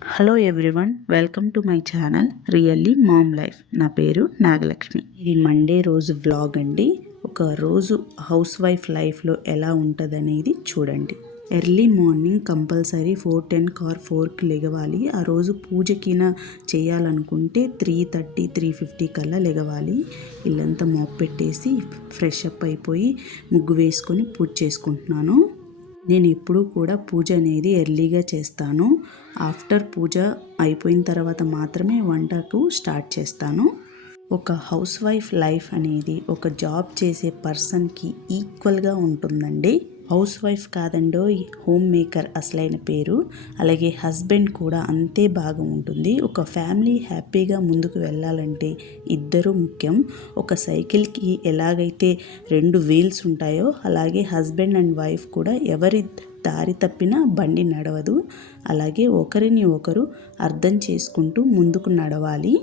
Hello everyone, welcome to my channel really mom life. నా పేరు నాగలక్ష్మి. ఇది మండే రోజు వ్లాగ్ అండి. ఒక రోజు హౌస్ వైఫ్ లైఫ్లో ఎలా ఉంటుందనేది చూడండి. ఎర్లీ మార్నింగ్ కంపల్సరీ 4:10 ఆర్ 4కి లెగవాలి. ఆ రోజు పూజకిన చేయాలనుకుంటే 3:30 3:50 కల్లా లెగవాలి. ఇల్లంతా మాప్ పెట్టేసి ఫ్రెష్ అప్ అయిపోయి ముగ్గు వేసుకొని పూజ చేసుకుంటున్నాను. నేను ఎప్పుడూ కూడా పూజ అనేది ఎర్లీగా చేస్తాను. ఆఫ్టర్ పూజ అయిపోయిన తర్వాత మాత్రమే వంటకు స్టార్ట్ చేస్తాను. ఒక హౌస్ వైఫ్ లైఫ్ అనేది ఒక జాబ్ చేసే పర్సన్కి ఈక్వల్గా ఉంటుందండి. హౌస్ వైఫ్ కాదండో హోమ్ మేకర్ అసలైన పేరు. అలాగే హస్బెండ్ కూడా అంతే బాగా ఉంటుంది. ఒక ఫ్యామిలీ హ్యాపీగా ముందుకు వెళ్ళాలంటే ఇద్దరు ముఖ్యం. ఒక సైకిల్కి ఎలాగైతే 2 వీల్స్ ఉంటాయో అలాగే హస్బెండ్ అండ్ వైఫ్ కూడా ఎవరి దారి తప్పినా బండి నడవదు. అలాగే ఒకరిని ఒకరు అర్థం చేసుకుంటూ ముందుకు నడవాలి.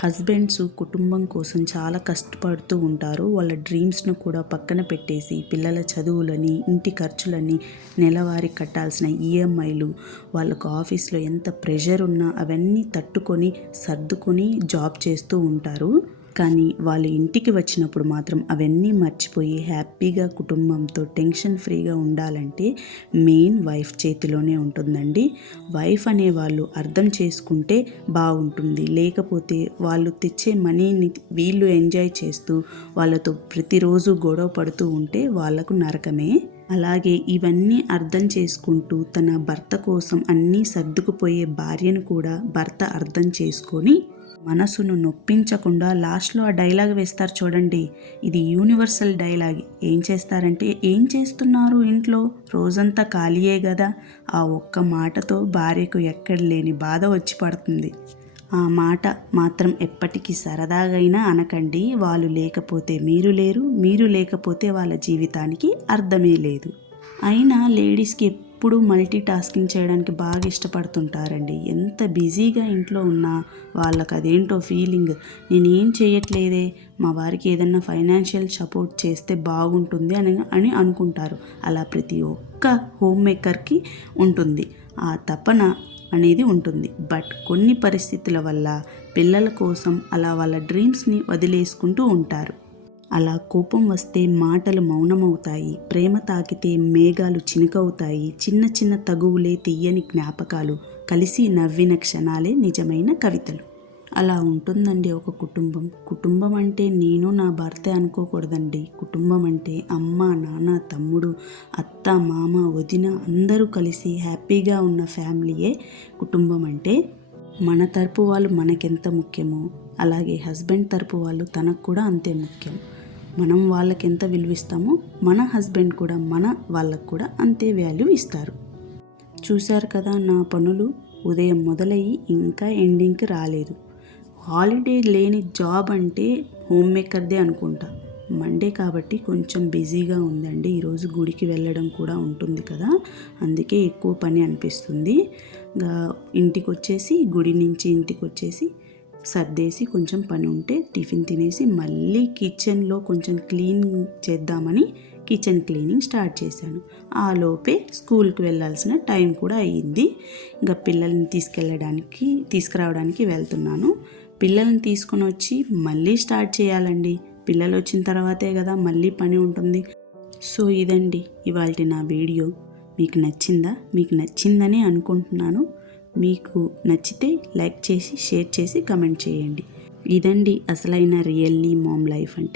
హస్బెండ్స్ కుటుంబం కోసం చాలా కష్టపడుతూ ఉంటారు. వాళ్ళ డ్రీమ్స్ను కూడా పక్కన పెట్టేసి పిల్లల చదువులని, ఇంటి ఖర్చులని, నెలవారీ కట్టాల్సిన ఈఎంఐలు, వాళ్ళకు ఆఫీస్లో ఎంత ప్రెషర్ ఉన్నా అవన్నీ తట్టుకొని సర్దుకొని జాబ్ చేస్తూ ఉంటారు. కానీ వాళ్ళు ఇంటికి వచ్చినప్పుడు మాత్రం అవన్నీ మర్చిపోయి హ్యాపీగా కుటుంబంతో టెన్షన్ ఫ్రీగా ఉండాలంటే మెయిన్ వైఫ్ చేతిలోనే ఉంటుందండి. వైఫ్ అనే వాళ్ళు అర్థం చేసుకుంటే బాగుంటుంది. లేకపోతే వాళ్ళు తెచ్చే మనీని వీళ్ళు ఎంజాయ్ చేస్తూ వాళ్ళతో ప్రతిరోజు గొడవ పడుతూ ఉంటే వాళ్ళకు నరకమే. అలాగే ఇవన్నీ అర్థం చేసుకుంటూ తన భర్త కోసం అన్నీ సర్దుకుపోయే భార్యను కూడా భర్త అర్థం చేసుకొని మనసును నొప్పించకుండా లాస్ట్లో ఆ డైలాగ్ వేస్తారు చూడండి. ఇది యూనివర్సల్ డైలాగ్. ఏం చేస్తారంటే, ఏం చేస్తున్నారు ఇంట్లో, రోజంతా ఖాళీయే కదా. ఆ ఒక్క మాటతో భార్యకు ఎక్కడ లేని బాధ వచ్చి పడుతుంది. ఆ మాట మాత్రం ఎప్పటికీ సరదాగైనా అనకండి. వాళ్ళు లేకపోతే మీరు లేరు, మీరు లేకపోతే వాళ్ళ జీవితానికి అర్థమే లేదు. అయినా లేడీస్కి ఎప్పుడు మల్టీ టాస్కింగ్ చేయడానికి బాగా ఇష్టపడుతుంటారండి. ఎంత బిజీగా ఇంట్లో ఉన్నా వాళ్ళకి అదేంటో ఫీలింగ్, నేనేం చేయట్లేదే, మా వారికి ఏదన్నా ఫైనాన్షియల్ సపోర్ట్ చేస్తే బాగుంటుంది అని అనుకుంటారు. అలా ప్రతి ఒక్క హోమ్ మేకర్కి ఉంటుంది. ఆ తపన అనేది ఉంటుంది. బట్ కొన్ని పరిస్థితుల వల్ల పిల్లల కోసం అలా వాళ్ళ డ్రీమ్స్ని వదిలేసుకుంటూ ఉంటారు. అలా కోపం వస్తే మాటలు మౌనమవుతాయి. ప్రేమ తాకితే మేఘాలు చినుకవుతాయి. చిన్న చిన్న తగువులే తీయని జ్ఞాపకాలు. కలిసి నవ్విన క్షణాలే నిజమైన కవితలు. అలా ఉంటుందండి ఒక కుటుంబం. కుటుంబం అంటే నేను నా భర్తే అనుకోకూడదండి. కుటుంబం అంటే అమ్మ, నాన్న, తమ్ముడు, అత్త, మామ, వదిన అందరూ కలిసి హ్యాపీగా ఉన్న ఫ్యామిలీయే కుటుంబం అంటే. మన తరపు వాళ్ళు మనకెంత ముఖ్యమో అలాగే హస్బెండ్ తరపు వాళ్ళు తనకు కూడా అంతే ముఖ్యం. మనం వాళ్ళకి ఎంత విలువిస్తామో మన హస్బెండ్ కూడా మన వాళ్ళకు కూడా అంతే వాల్యూ ఇస్తారు. చూశారు కదా నా పనులు. ఉదయం మొదలయ్యి ఇంకా ఎండింగ్కి రాలేదు. హాలిడే లేని జాబ్ అంటే హోమ్ మేకర్దే అనుకుంటా. మండే కాబట్టి కొంచెం బిజీగా ఉందండి. ఈరోజు గుడికి వెళ్ళడం కూడా ఉంటుంది కదా, అందుకే ఎక్కువ పని అనిపిస్తుంది. ఇంటికి వచ్చేసి గుడి నుంచి ఇంటికి వచ్చేసి సర్దేసి కొంచెం పని ఉంటే టిఫిన్ తినేసి మళ్ళీ కిచెన్లో కొంచెం క్లీన్ చేద్దామని కిచెన్ క్లీనింగ్ స్టార్ట్ చేశాను. ఆ లోపే స్కూల్కి వెళ్ళాల్సిన టైం కూడా అయ్యింది. ఇంకా పిల్లల్ని తీసుకురావడానికి వెళ్తున్నాను. పిల్లల్ని తీసుకొని వచ్చి మళ్ళీ స్టార్ట్ చేయాలండి. పిల్లలు వచ్చిన తర్వాతే కదా మళ్ళీ పని ఉంటుంది. సో ఇదండి ఇవాల్టి నా వీడియో. మీకు నచ్చిందా? మీకు నచ్చిందని అనుకుంటున్నాను. మీకు నచ్చితే లైక్ చేసి, షేర్ చేసి, కమెంట్ చేయండి. ఇదండి అసలైన రియల్లీ మామ్ లైఫ్ అంటే.